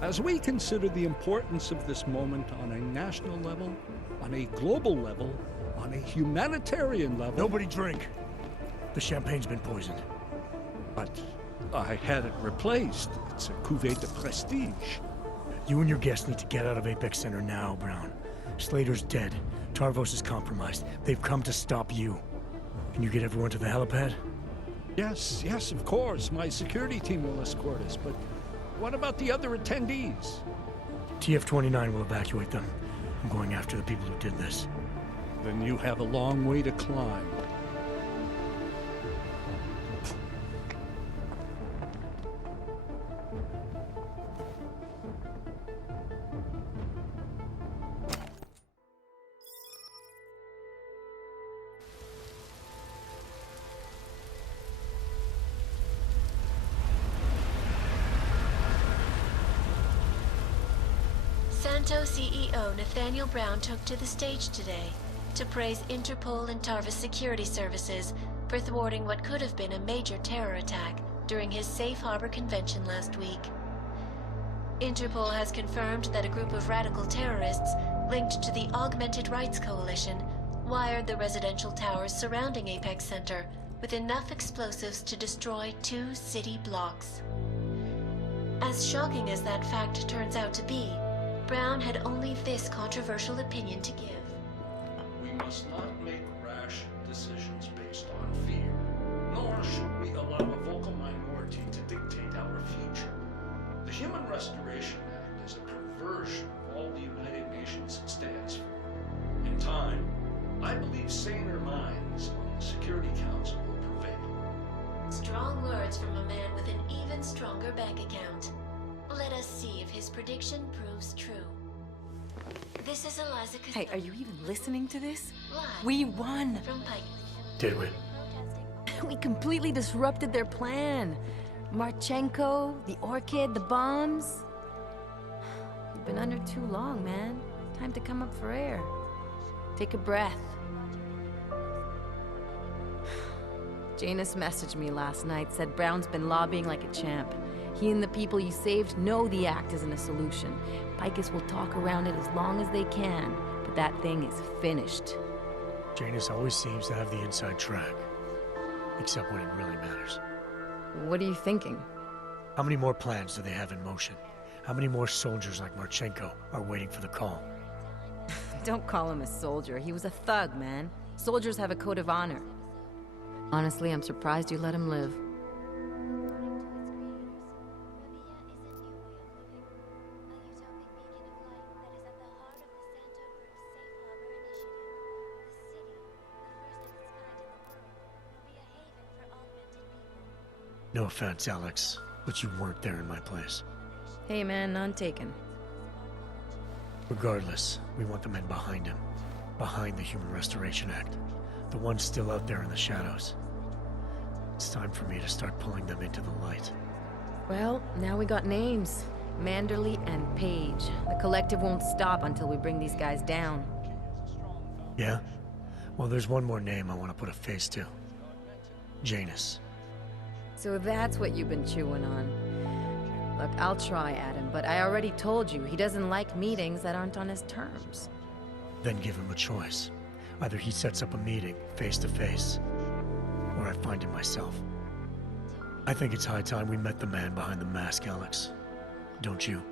As we consider the importance of this moment on a national level, on a global level, on a humanitarian level... Nobody drink. The champagne's been poisoned. But I had it replaced. It's a cuvée de prestige. You and your guests need to get out of Apex Center now, Brown. Slater's dead. Tarvos is compromised. They've come to stop you. Can you get everyone to the helipad? Yes, of course. My security team will escort us, but what about the other attendees? TF-29 will evacuate them. I'm going after the people who did this. Then you have a long way to climb. Santo CEO Nathaniel Brown took to the stage today to praise Interpol and Tarvis security services for thwarting what could have been a major terror attack during his Safe Harbor convention last week. Interpol has confirmed that a group of radical terrorists linked to the Augmented Rights Coalition wired the residential towers surrounding Apex Center with enough explosives to destroy 2 city blocks. As shocking as that fact turns out to be, Brown had only this controversial opinion to give. We must not make rash decisions based on fear, nor should we allow a vocal minority to dictate our future. The Human Restoration Act is a perversion of all the United Nations it stands for. In time, I believe saner minds on the Security Council will prevail. Strong words from a man with an even stronger bank account. Let us see if his prediction proves true. This is Eliza Costello. Hey, are you even listening to this? Live We won! from Pike. Did we? We completely disrupted their plan. Marchenko, the Orchid, the bombs. You've been under too long, man. Time to come up for air. Take a breath. Janus messaged me last night, said Brown's been lobbying like a champ. He and the people you saved know the act isn't a solution. Picus will talk around it as long as they can, but that thing is finished. Janus always seems to have the inside track. Except when it really matters. What are you thinking? How many more plans do they have in motion? How many more soldiers like Marchenko are waiting for the call? Don't call him a soldier. He was a thug, man. Soldiers have a code of honor. Honestly, I'm surprised you let him live. No offense, Alex, but you weren't there in my place. Hey man, none taken. Regardless, we want the men behind him. Behind the Human Restoration Act. The ones still out there in the shadows. It's time for me to start pulling them into the light. Well, now we got names. Manderley and Page. The collective won't stop until we bring these guys down. Yeah? Well, there's one more name I want to put a face to. Janus. So that's what you've been chewing on. Look, I'll try, Adam, but I already told you, he doesn't like meetings that aren't on his terms. Then give him a choice. Either he sets up a meeting, face to face, or I find him myself. I think it's high time we met the man behind the mask, Alex. Don't you?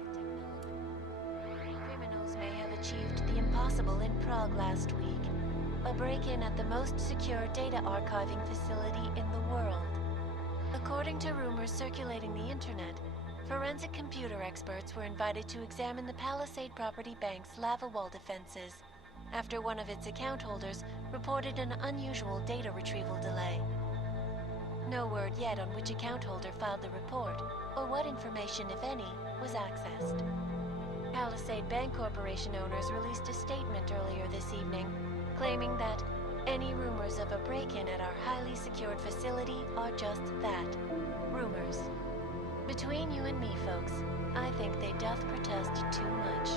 Criminals may have achieved the impossible in Prague last week. A break-in at the most secure data archiving facility in the world. According to rumors circulating the internet, forensic computer experts were invited to examine the Palisade Property Bank's lava wall defenses after one of its account holders reported an unusual data retrieval delay. No word yet on which account holder filed the report, or what information, if any, was accessed. Palisade Bank Corporation owners released a statement earlier this evening, claiming that any rumors of a break-in at our highly secured facility are just that, rumors. Between you and me, folks, I think they doth protest too much.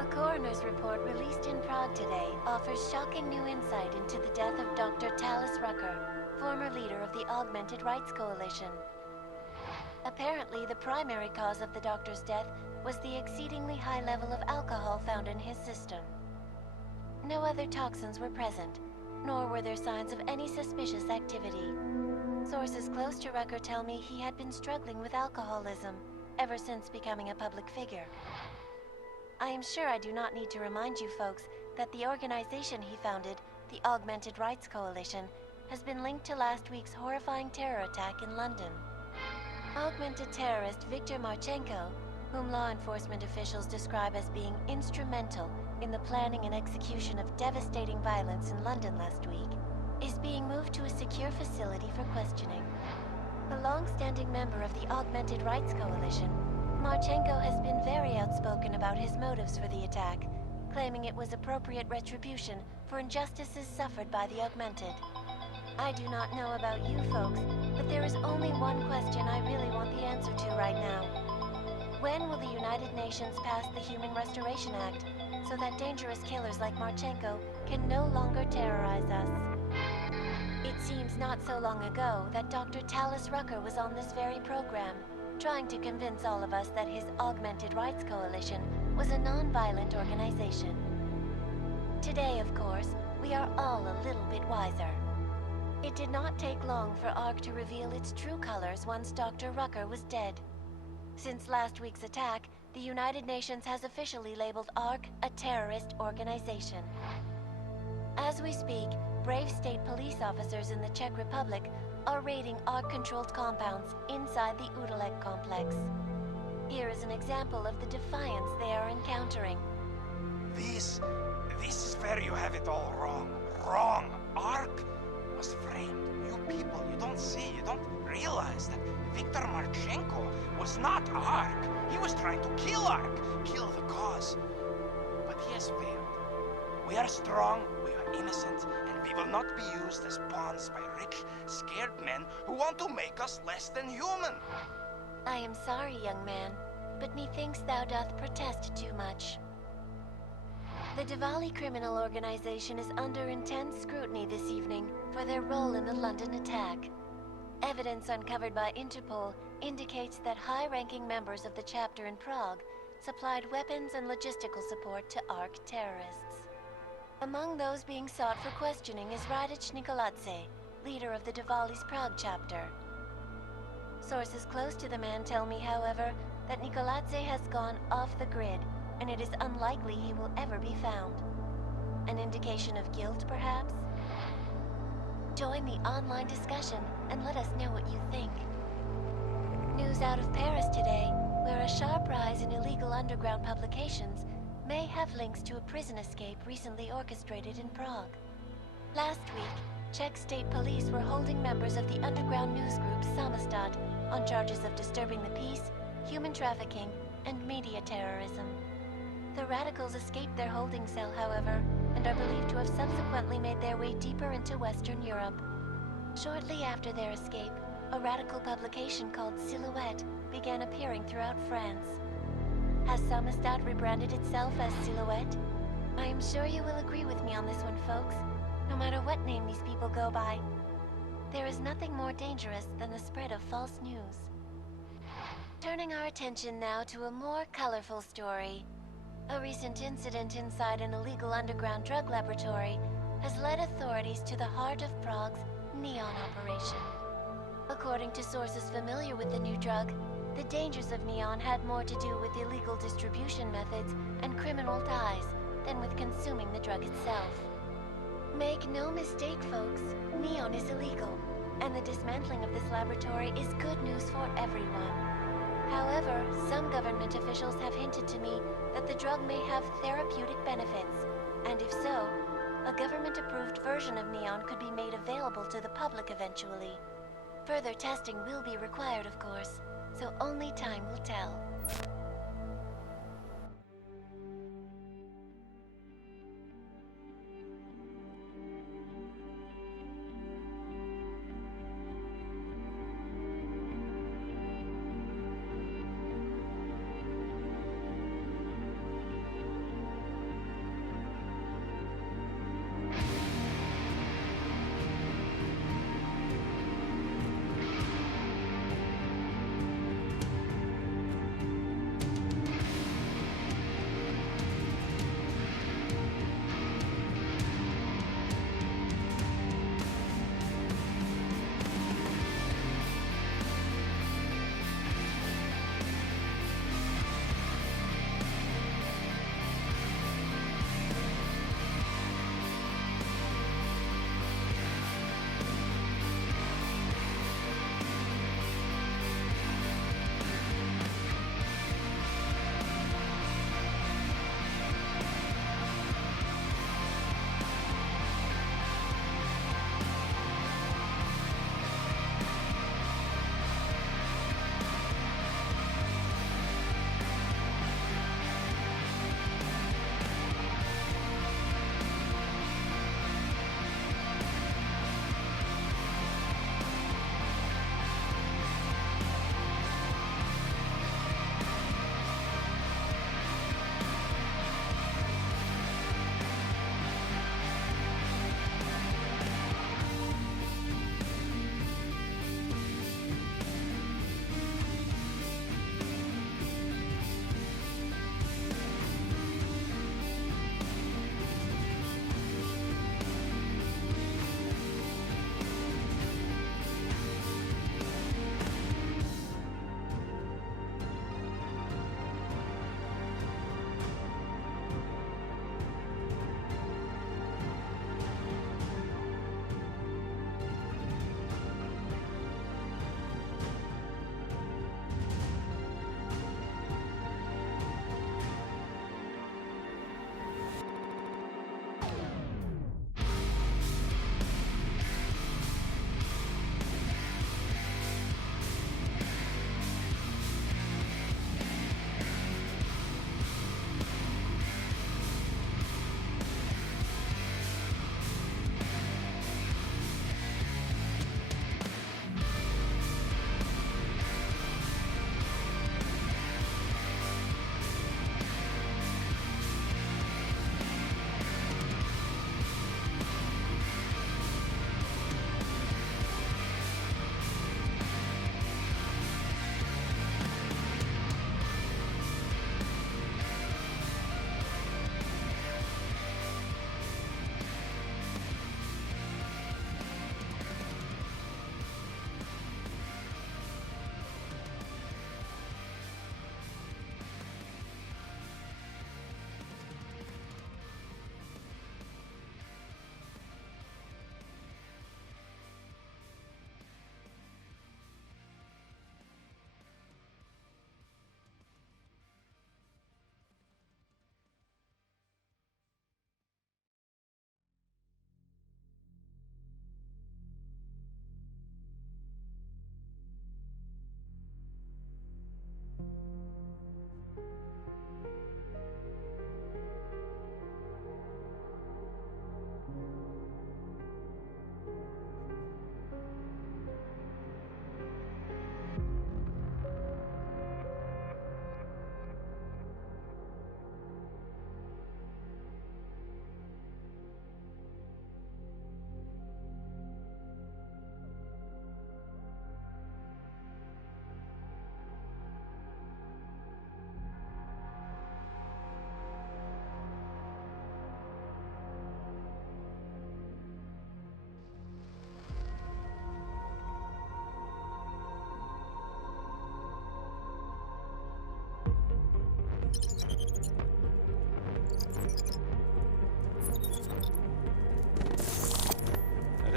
A coroner's report released in Prague today offers shocking new insight into the death of Dr. Talis Rucker, former leader of the Augmented Rights Coalition. Apparently, the primary cause of the doctor's death was the exceedingly high level of alcohol found in his system. No other toxins were present, nor were there signs of any suspicious activity. Sources close to Rucker tell me he had been struggling with alcoholism ever since becoming a public figure. I am sure I do not need to remind you folks that the organization he founded, the Augmented Rights Coalition, has been linked to last week's horrifying terror attack in London. Augmented terrorist Viktor Marchenko, whom law enforcement officials describe as being instrumental in the planning and execution of devastating violence in London last week, is being moved to a secure facility for questioning. A long-standing member of the Augmented Rights Coalition, Marchenko has been very outspoken about his motives for the attack, claiming it was appropriate retribution for injustices suffered by the Augmented. I do not know about you folks, but there is only one question I really want the answer to right now. When will the United Nations pass the Human Restoration Act so that dangerous killers like Marchenko can no longer terrorize us? It seems not so long ago that Dr. Talis Rucker was on this very program, trying to convince all of us that his Augmented Rights Coalition was a non-violent organization. Today, of course, we are all a little bit wiser. It did not take long for ARC to reveal its true colors once Dr. Rucker was dead. Since last week's attack, the United Nations has officially labeled ARC a terrorist organization. As we speak, brave state police officers in the Czech Republic are raiding ARC-controlled compounds inside the Udalek complex. Here is an example of the defiance they are encountering. This is where you have it all wrong. Wrong! ARC was framed. You people, you don't see, you don't realize that Viktor Marchenko was not ARC. He was trying to kill ARC, kill the cause. But he has failed. We are strong, we are innocent, and we will not be used as pawns by rich, scared men who want to make us less than human. I am sorry, young man, but methinks thou doth protest too much. The Diwali criminal organization is under intense scrutiny this evening for their role in the London attack. Evidence uncovered by Interpol indicates that high-ranking members of the chapter in Prague supplied weapons and logistical support to ARC terrorists. Among those being sought for questioning is Radic Nikoladze, leader of the Diwali's Prague chapter. Sources close to the man tell me, however, that Nikoladze has gone off the grid, and it is unlikely he will ever be found. An indication of guilt, perhaps? Join the online discussion and let us know what you think. News out of Paris today, where a sharp rise in illegal underground publications may have links to a prison escape recently orchestrated in Prague. Last week, Czech state police were holding members of the underground news group Samostat on charges of disturbing the peace, human trafficking, and media terrorism. The radicals escaped their holding cell, however, and are believed to have subsequently made their way deeper into Western Europe. Shortly after their escape, a radical publication called Silhouette began appearing throughout France. Has Samostat rebranded itself as Silhouette? I am sure you will agree with me on this one, folks, no matter what name these people go by. There is nothing more dangerous than the spread of false news. Turning our attention now to a more colorful story. A recent incident inside an illegal underground drug laboratory has led authorities to the heart of Prague's Neon operation. According to sources familiar with the new drug, the dangers of Neon had more to do with illegal distribution methods and criminal ties than with consuming the drug itself. Make no mistake, folks, Neon is illegal, and the dismantling of this laboratory is good news for everyone. However, some government officials have hinted to me that the drug may have therapeutic benefits, and if so, a government-approved version of Neon could be made available to the public eventually. Further testing will be required, of course, so only time will tell.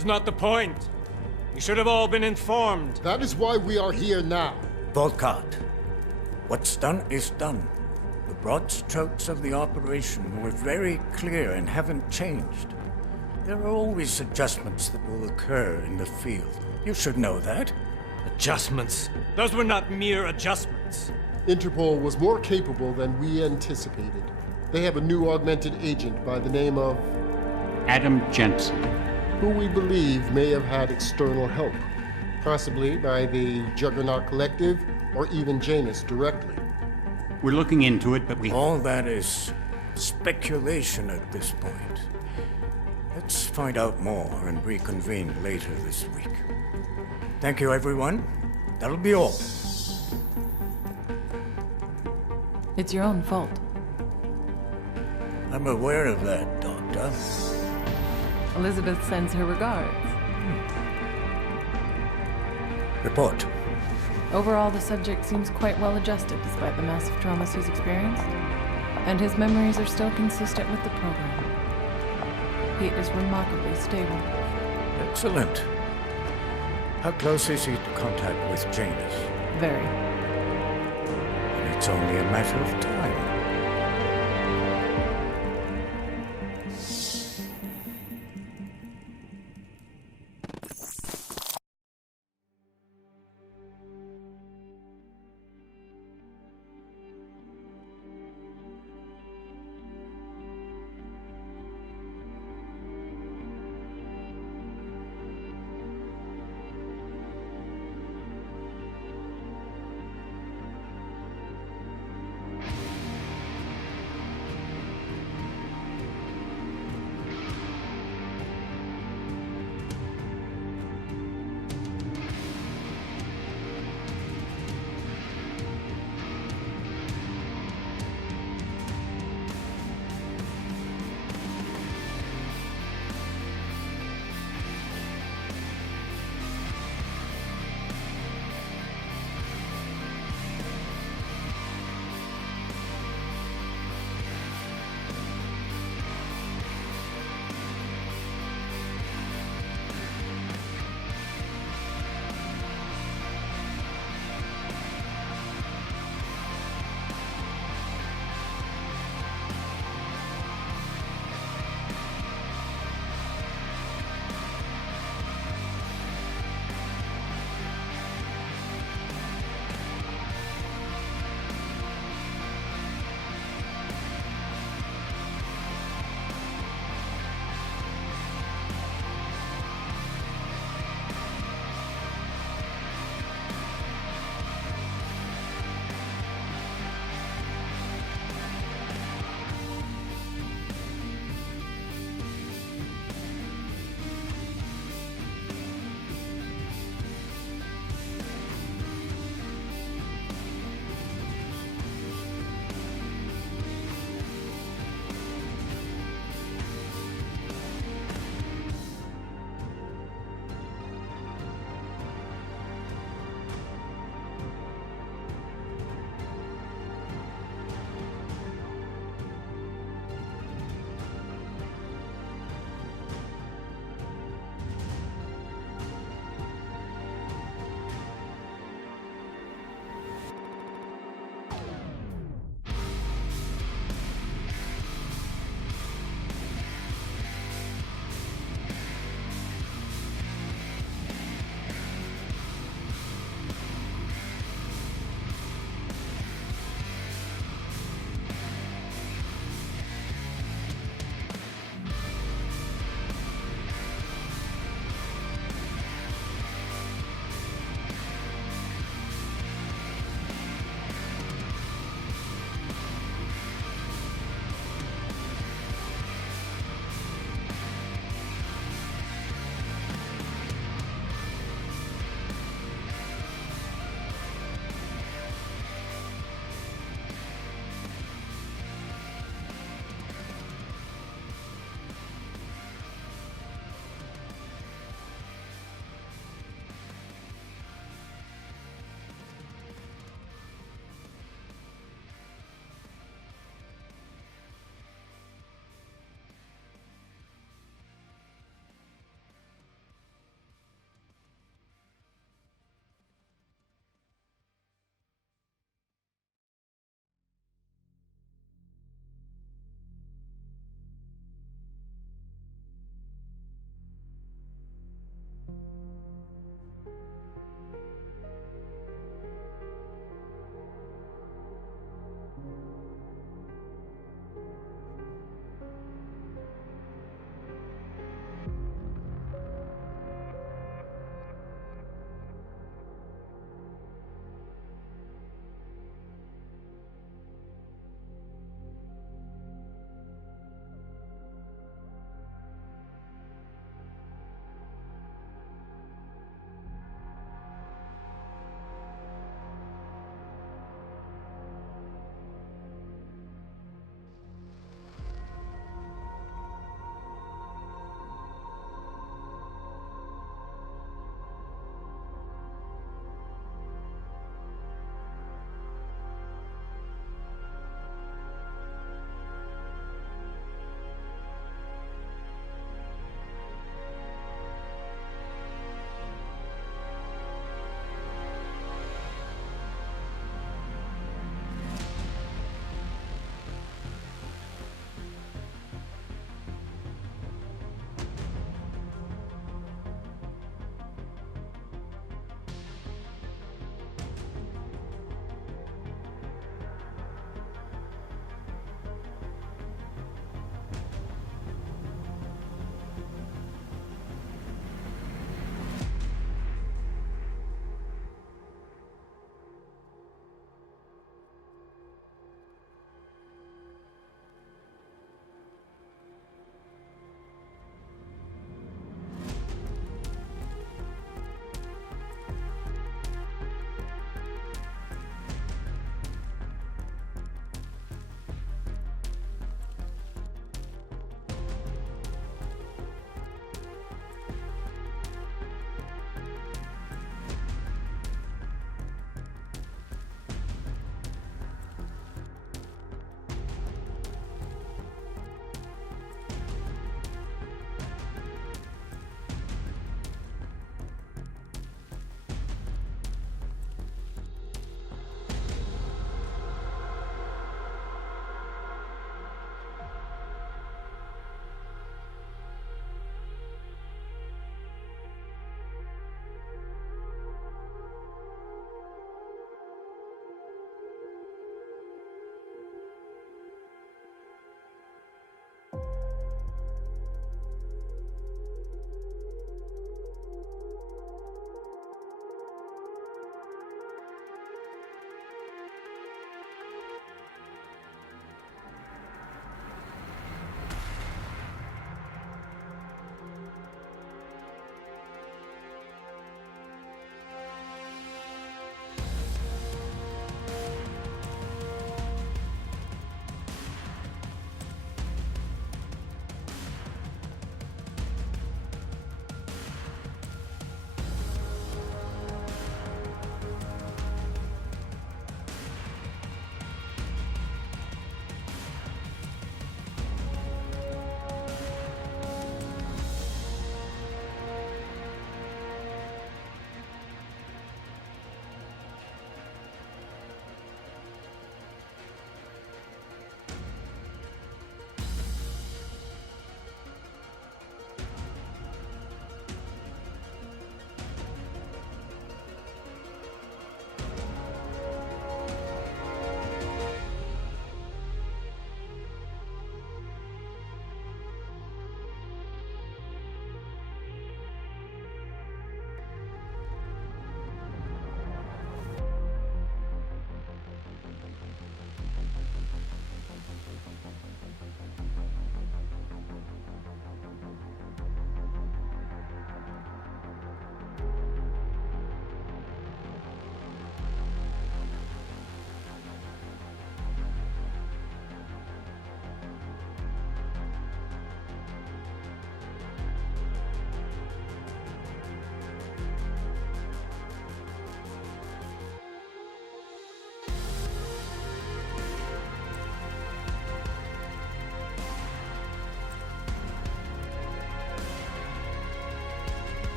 That's not the point. You should have all been informed. That is why we are here now. Volkart, what's done is done. The broad strokes of the operation were very clear and haven't changed. There are always adjustments that will occur in the field. You should know that. Adjustments? Those were not mere adjustments. Interpol was more capable than we anticipated. They have a new augmented agent by the name of Adam Jensen, who we believe may have had external help, possibly by the Juggernaut Collective or even Janus directly. We're looking into it, but we... All that is speculation at this point. Let's find out more and reconvene later this week. Thank you, everyone. That'll be all. It's your own fault. I'm aware of that, Doctor. Elizabeth sends her regards. Report. Overall, the subject seems quite well adjusted despite the massive traumas he's experienced, and his memories are still consistent with the program. He is remarkably stable. Excellent. How close is he to contact with Janus? Very. And it's only a matter of time.